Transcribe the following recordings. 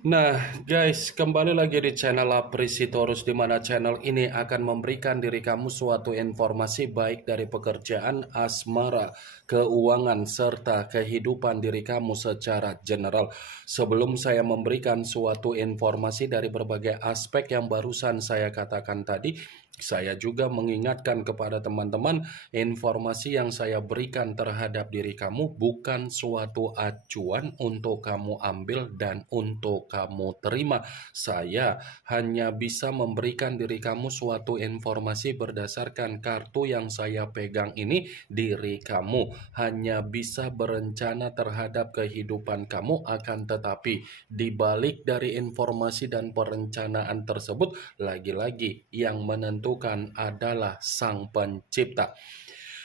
Nah, guys, kembali lagi di channel Aprisitorus, di mana channel ini akan memberikan diri kamu suatu informasi baik dari pekerjaan, asmara, keuangan, serta kehidupan diri kamu secara general. Sebelum saya memberikan suatu informasi dari berbagai aspek yang barusan saya katakan tadi, saya juga mengingatkan kepada teman-teman, informasi yang saya berikan terhadap diri kamu bukan suatu acuan untuk kamu ambil dan untuk kamu terima. Saya hanya bisa memberikan diri kamu suatu informasi berdasarkan kartu yang saya pegang ini. Diri kamu hanya bisa berencana terhadap kehidupan kamu, akan tetapi di balik dari informasi dan perencanaan tersebut, lagi-lagi yang menentukan adalah Sang Pencipta.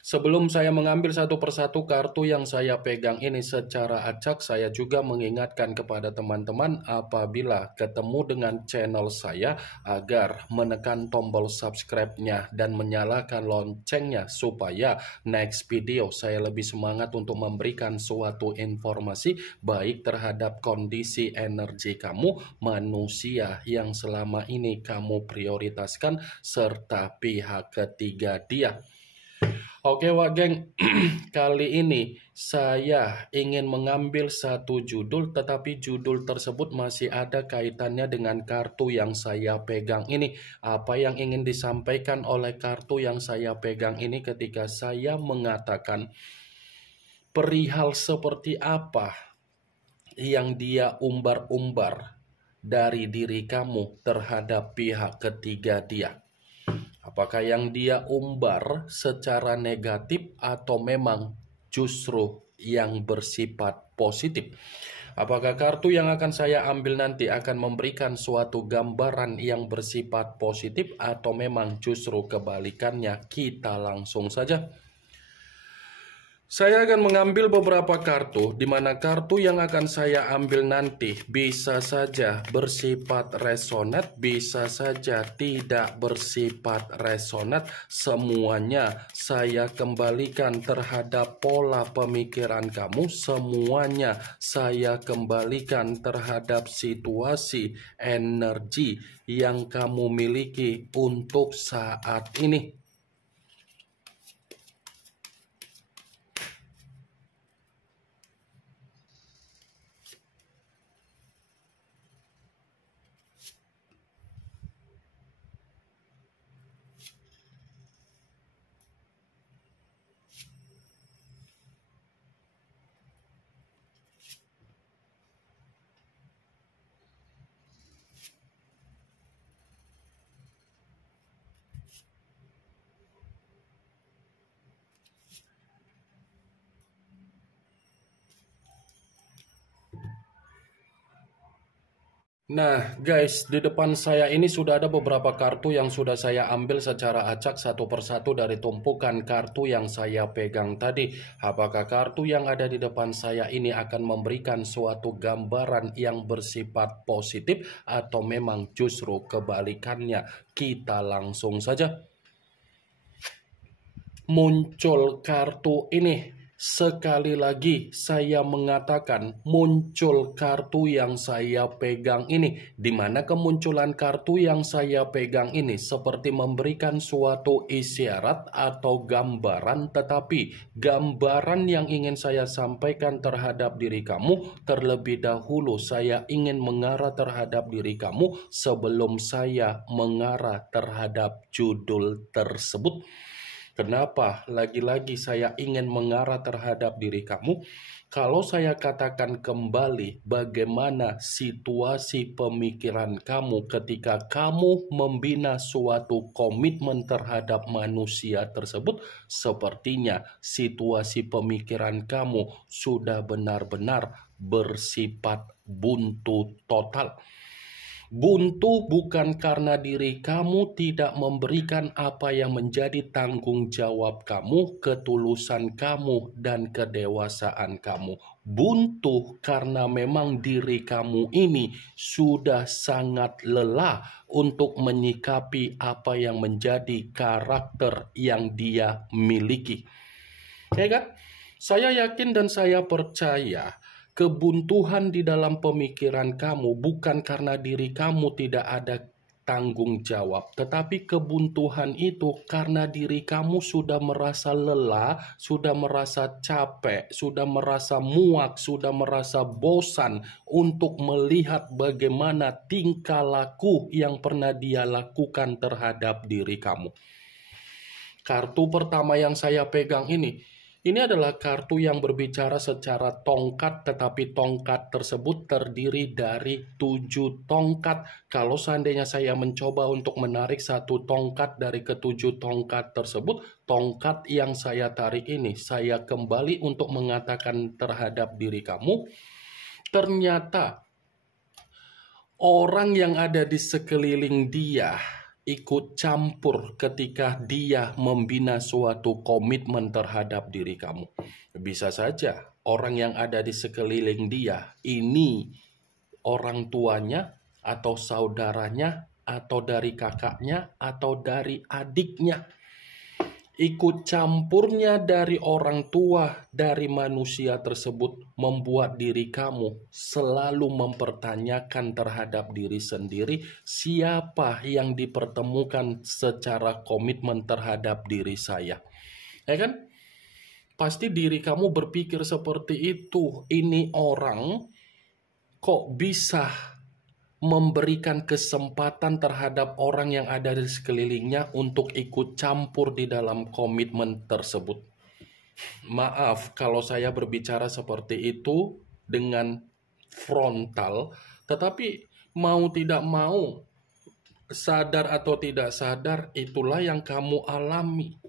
Sebelum saya mengambil satu persatu kartu yang saya pegang ini secara acak, saya juga mengingatkan kepada teman-teman apabila ketemu dengan channel saya agar menekan tombol subscribe-nya dan menyalakan loncengnya supaya next video saya lebih semangat untuk memberikan suatu informasi baik terhadap kondisi energi kamu, manusia yang selama ini kamu prioritaskan, serta pihak ketiga dia. Oke Wak Geng, kali ini saya ingin mengambil satu judul, tetapi judul tersebut masih ada kaitannya dengan kartu yang saya pegang ini. Apa yang ingin disampaikan oleh kartu yang saya pegang ini ketika saya mengatakan perihal seperti apa yang dia umbar-umbar dari diri kamu terhadap pihak ketiga dia. Apakah yang dia umbar secara negatif atau memang justru yang bersifat positif? Apakah kartu yang akan saya ambil nanti akan memberikan suatu gambaran yang bersifat positif atau memang justru kebalikannya? Kita langsung saja. Saya akan mengambil beberapa kartu, di mana kartu yang akan saya ambil nanti bisa saja bersifat resonat, bisa saja tidak bersifat resonat. Semuanya saya kembalikan terhadap pola pemikiran kamu, semuanya saya kembalikan terhadap situasi energi yang kamu miliki untuk saat ini. Nah guys, di depan saya ini sudah ada beberapa kartu yang sudah saya ambil secara acak satu persatu dari tumpukan kartu yang saya pegang tadi. Apakah kartu yang ada di depan saya ini akan memberikan suatu gambaran yang bersifat positif atau memang justru kebalikannya? Kita langsung saja. Muncul kartu ini. Sekali lagi saya mengatakan muncul kartu yang saya pegang ini, di mana kemunculan kartu yang saya pegang ini seperti memberikan suatu isyarat atau gambaran, tetapi gambaran yang ingin saya sampaikan terhadap diri kamu terlebih dahulu saya ingin mengarah terhadap diri kamu sebelum saya mengarah terhadap judul tersebut. Kenapa lagi-lagi saya ingin mengarah terhadap diri kamu? Kalau saya katakan kembali bagaimana situasi pemikiran kamu ketika kamu membina suatu komitmen terhadap manusia tersebut, sepertinya situasi pemikiran kamu sudah benar-benar bersifat buntu total. Buntu bukan karena diri kamu tidak memberikan apa yang menjadi tanggung jawab kamu, ketulusan kamu, dan kedewasaan kamu. Buntu karena memang diri kamu ini sudah sangat lelah untuk menyikapi apa yang menjadi karakter yang dia miliki. Ya kan? Saya yakin dan saya percaya Kebuntuhan di dalam pemikiran kamu bukan karena diri kamu tidak ada tanggung jawab, tetapi kebuntuhan itu karena diri kamu sudah merasa lelah, sudah merasa capek, sudah merasa muak, sudah merasa bosan untuk melihat bagaimana tingkah laku yang pernah dia lakukan terhadap diri kamu. Kartu pertama yang saya pegang ini adalah kartu yang berbicara secara tongkat, tetapi tongkat tersebut terdiri dari 7 tongkat. Kalau seandainya saya mencoba untuk menarik satu tongkat dari ketujuh tongkat tersebut, tongkat yang saya tarik ini, saya kembali untuk mengatakan terhadap diri kamu, ternyata orang yang ada di sekeliling dia ikut campur ketika dia membina suatu komitmen terhadap diri kamu. Bisa saja orang yang ada di sekeliling dia ini orang tuanya atau saudaranya atau dari kakaknya atau dari adiknya. Ikut campurnya dari orang tua dari manusia tersebut membuat diri kamu selalu mempertanyakan terhadap diri sendiri siapa yang dipertemukan secara komitmen terhadap diri saya. Ya kan? Pasti diri kamu berpikir seperti itu. Ini orang kok bisa memberikan kesempatan terhadap orang yang ada di sekelilingnya untuk ikut campur di dalam komitmen tersebut. Maaf kalau saya berbicara seperti itu dengan frontal, tetapi mau tidak mau, sadar atau tidak sadar, itulah yang kamu alami.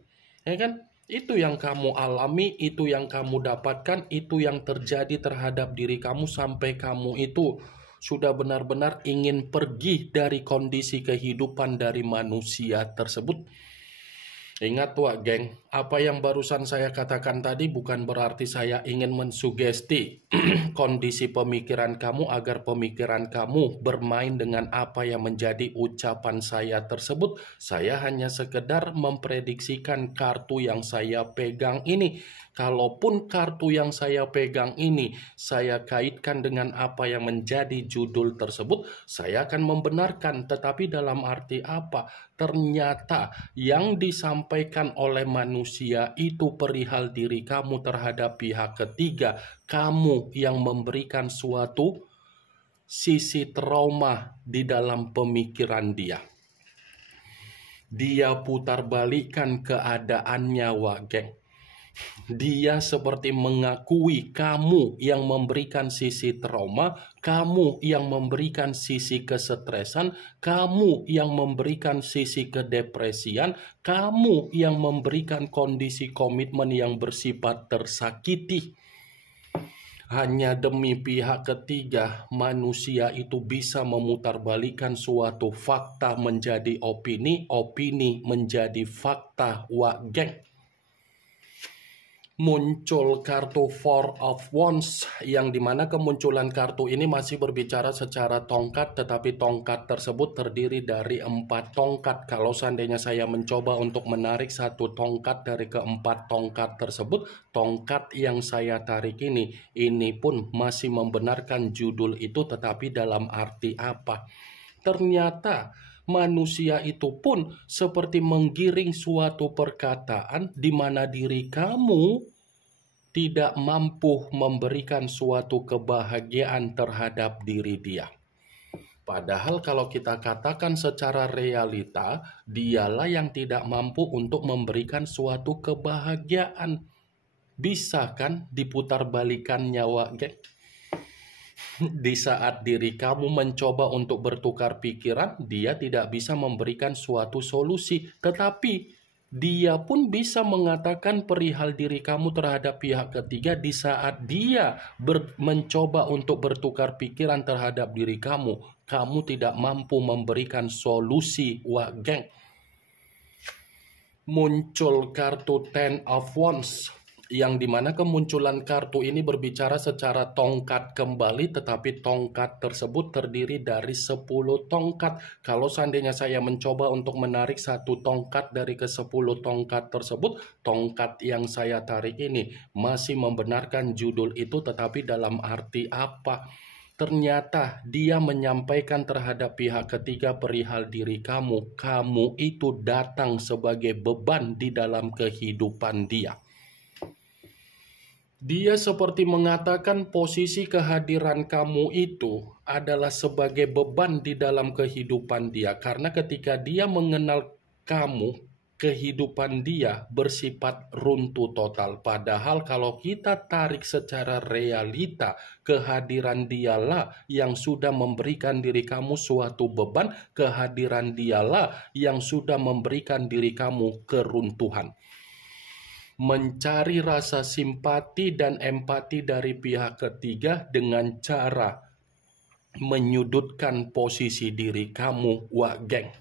Ya kan? Itu yang kamu alami, itu yang kamu dapatkan, itu yang terjadi terhadap diri kamu sampai kamu itu sudah benar-benar ingin pergi dari kondisi kehidupan dari manusia tersebut. Ingat wak geng, apa yang barusan saya katakan tadi bukan berarti saya ingin mensugesti kondisi pemikiran kamu agar pemikiran kamu bermain dengan apa yang menjadi ucapan saya tersebut. Saya hanya sekedar memprediksikan kartu yang saya pegang ini. Kalaupun kartu yang saya pegang ini saya kaitkan dengan apa yang menjadi judul tersebut, saya akan membenarkan. Tetapi dalam arti apa? Ternyata yang disampaikan oleh manusia itu perihal diri kamu terhadap pihak ketiga. Kamu yang memberikan suatu sisi trauma di dalam pemikiran dia. Dia putarbalikkan keadaannya, wak geng. Dia seperti mengakui kamu yang memberikan sisi trauma, kamu yang memberikan sisi kesetresan, kamu yang memberikan sisi kedepresian, kamu yang memberikan kondisi komitmen yang bersifat tersakiti. Hanya demi pihak ketiga, manusia itu bisa memutarbalikan suatu fakta menjadi opini, opini menjadi fakta, wak geng. Muncul kartu Four of Wands, yang dimana kemunculan kartu ini masih berbicara secara tongkat, tetapi tongkat tersebut terdiri dari 4 tongkat. Kalau seandainya saya mencoba untuk menarik satu tongkat dari keempat tongkat tersebut, tongkat yang saya tarik ini pun masih membenarkan judul itu, tetapi dalam arti apa? Ternyata manusia itu pun seperti menggiring suatu perkataan di mana diri kamu tidak mampu memberikan suatu kebahagiaan terhadap diri dia. Padahal kalau kita katakan secara realita, dialah yang tidak mampu untuk memberikan suatu kebahagiaan. Bisa kan diputarbalikkan nyawa, geng? Di saat diri kamu mencoba untuk bertukar pikiran, dia tidak bisa memberikan suatu solusi. Tetapi dia pun bisa mengatakan perihal diri kamu terhadap pihak ketiga di saat dia mencoba untuk bertukar pikiran terhadap diri kamu. Kamu tidak mampu memberikan solusi, wak geng. Muncul kartu Ten of Wands, yang dimana kemunculan kartu ini berbicara secara tongkat kembali, tetapi tongkat tersebut terdiri dari 10 tongkat. Kalau seandainya saya mencoba untuk menarik satu tongkat dari ke-10 tongkat tersebut, tongkat yang saya tarik ini masih membenarkan judul itu, tetapi dalam arti apa? Ternyata dia menyampaikan terhadap pihak ketiga perihal diri kamu. Kamu itu datang sebagai beban di dalam kehidupan dia. Dia seperti mengatakan posisi kehadiran kamu itu adalah sebagai beban di dalam kehidupan dia. Karena ketika dia mengenal kamu, kehidupan dia bersifat runtuh total. Padahal kalau kita tarik secara realita, kehadiran dialah yang sudah memberikan diri kamu suatu beban. Kehadiran dialah yang sudah memberikan diri kamu keruntuhan. Mencari rasa simpati dan empati dari pihak ketiga dengan cara menyudutkan posisi diri kamu, wah geng.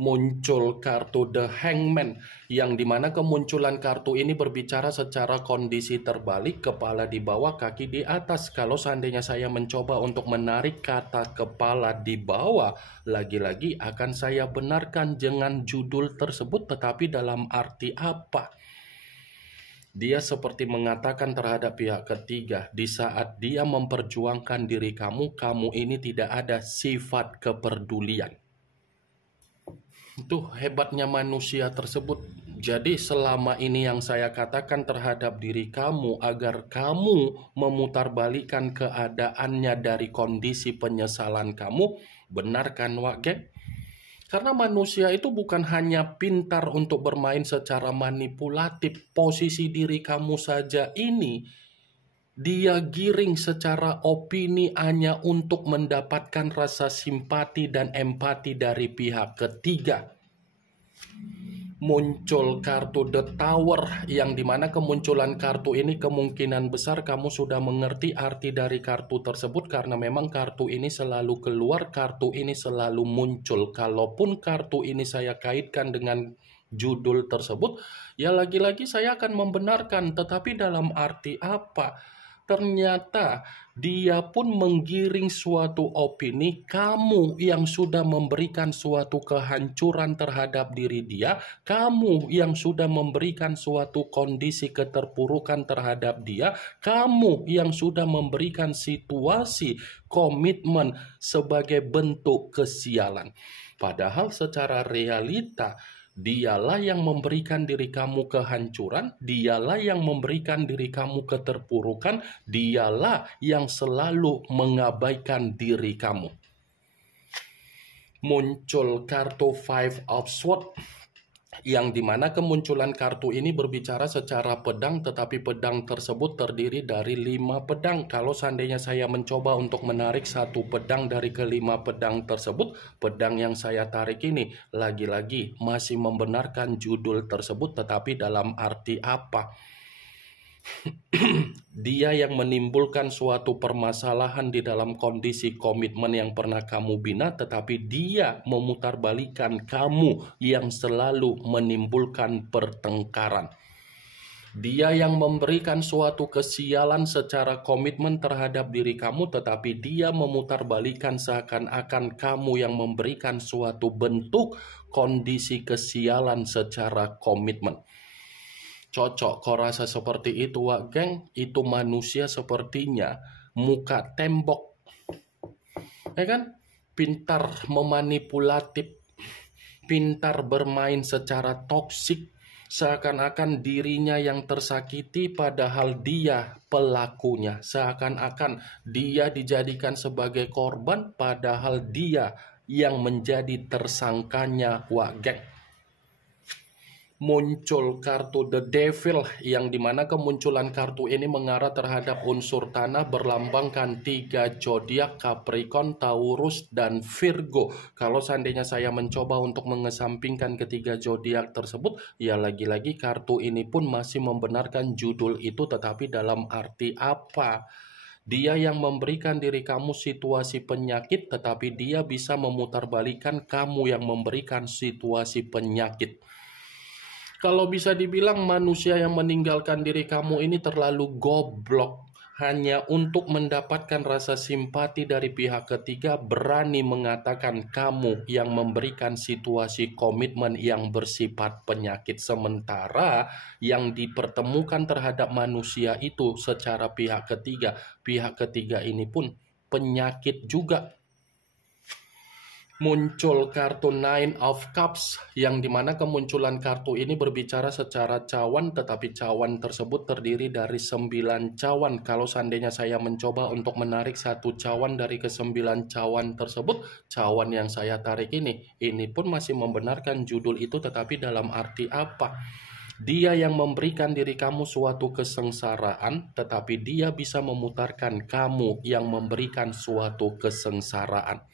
Muncul kartu The Hangman, yang dimana kemunculan kartu ini berbicara secara kondisi terbalik, kepala di bawah, kaki di atas. Kalau seandainya saya mencoba untuk menarik kata kepala di bawah, lagi-lagi akan saya benarkan dengan judul tersebut, tetapi dalam arti apa? Dia seperti mengatakan terhadap pihak ketiga, di saat dia memperjuangkan diri kamu, kamu ini tidak ada sifat kepedulian. Itu hebatnya manusia tersebut. Jadi selama ini yang saya katakan terhadap diri kamu, agar kamu memutarbalikkan keadaannya dari kondisi penyesalan kamu, benarkan Wak Geng? Karena manusia itu bukan hanya pintar untuk bermain secara manipulatif. Posisi diri kamu saja ini dia giring secara opini hanya untuk mendapatkan rasa simpati dan empati dari pihak ketiga. Muncul kartu The Tower, yang dimana kemunculan kartu ini kemungkinan besar kamu sudah mengerti arti dari kartu tersebut, karena memang kartu ini selalu keluar, kartu ini selalu muncul. Kalaupun kartu ini saya kaitkan dengan judul tersebut, ya lagi-lagi saya akan membenarkan, tetapi dalam arti apa? Ternyata dia pun menggiring suatu opini, kamu yang sudah memberikan suatu kehancuran terhadap diri dia, kamu yang sudah memberikan suatu kondisi keterpurukan terhadap dia, kamu yang sudah memberikan situasi komitmen sebagai bentuk kesialan. Padahal secara realita, dialah yang memberikan diri kamu kehancuran, dialah yang memberikan diri kamu keterpurukan, dialah yang selalu mengabaikan diri kamu. Muncul kartu Five of Swords, yang dimana kemunculan kartu ini berbicara secara pedang, tetapi pedang tersebut terdiri dari 5 pedang. Kalau seandainya saya mencoba untuk menarik satu pedang dari kelima pedang tersebut, pedang yang saya tarik ini lagi-lagi masih membenarkan judul tersebut, tetapi dalam arti apa? Dia yang menimbulkan suatu permasalahan di dalam kondisi komitmen yang pernah kamu bina, tetapi dia memutarbalikkan kamu yang selalu menimbulkan pertengkaran. Dia yang memberikan suatu kesialan secara komitmen terhadap diri kamu, tetapi dia memutarbalikkan seakan-akan kamu yang memberikan suatu bentuk kondisi kesialan secara komitmen. Cocok kau rasa seperti itu, Wak Geng? Itu manusia sepertinya muka tembok, ya kan? Pintar memanipulatif, pintar bermain secara toksik, seakan-akan dirinya yang tersakiti padahal dia pelakunya, seakan-akan dia dijadikan sebagai korban padahal dia yang menjadi tersangkanya, Wak Geng. Muncul kartu The Devil, yang dimana kemunculan kartu ini mengarah terhadap unsur tanah, berlambangkan 3 zodiak, Capricorn, Taurus, dan Virgo. Kalau seandainya saya mencoba untuk mengesampingkan ketiga zodiak tersebut, ya lagi-lagi kartu ini pun masih membenarkan judul itu, tetapi dalam arti apa? Dia yang memberikan diri kamu situasi penyakit, tetapi dia bisa memutarbalikkan kamu yang memberikan situasi penyakit. Kalau bisa dibilang manusia yang meninggalkan diri kamu ini terlalu goblok. Hanya untuk mendapatkan rasa simpati dari pihak ketiga, berani mengatakan kamu yang memberikan situasi komitmen yang bersifat penyakit. Sementara yang dipertemukan terhadap manusia itu secara pihak ketiga ini pun penyakit juga. Muncul kartu Nine of Cups, yang dimana kemunculan kartu ini berbicara secara cawan, tetapi cawan tersebut terdiri dari 9 cawan. Kalau seandainya saya mencoba untuk menarik satu cawan dari ke-9 cawan tersebut, cawan yang saya tarik ini pun masih membenarkan judul itu, tetapi dalam arti apa? Dia yang memberikan diri kamu suatu kesengsaraan, tetapi dia bisa memutarkan kamu yang memberikan suatu kesengsaraan.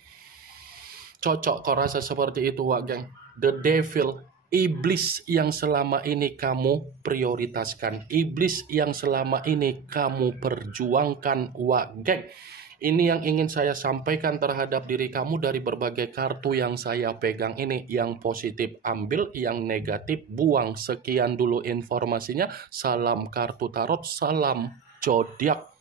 Cocok kau rasa seperti itu, Wak Geng? The devil, iblis yang selama ini kamu prioritaskan, iblis yang selama ini kamu perjuangkan, Wak Geng. Ini yang ingin saya sampaikan terhadap diri kamu dari berbagai kartu yang saya pegang ini. Yang positif ambil, yang negatif buang. Sekian dulu informasinya. Salam kartu tarot, salam zodiak.